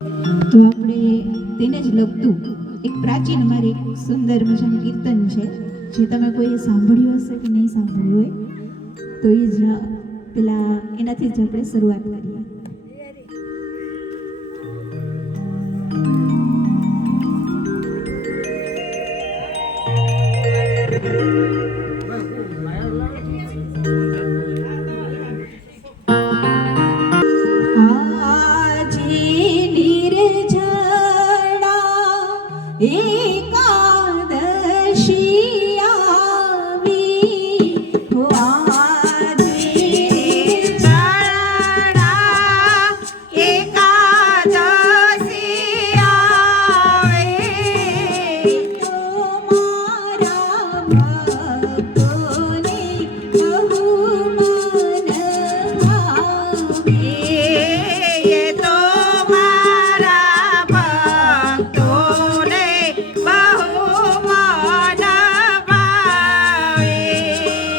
તો આપણે તેને જ લગતું એક પ્રાચીન અમારી સુંદર મજાનું કીર્તન છે, જે તમે કોઈએ સાંભળ્યું હશે કે નહીં સાંભળ્યું હોય, તો એ જ પેલા એનાથી જ આપણે શરૂઆત કરીએ. આજે y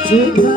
Thank.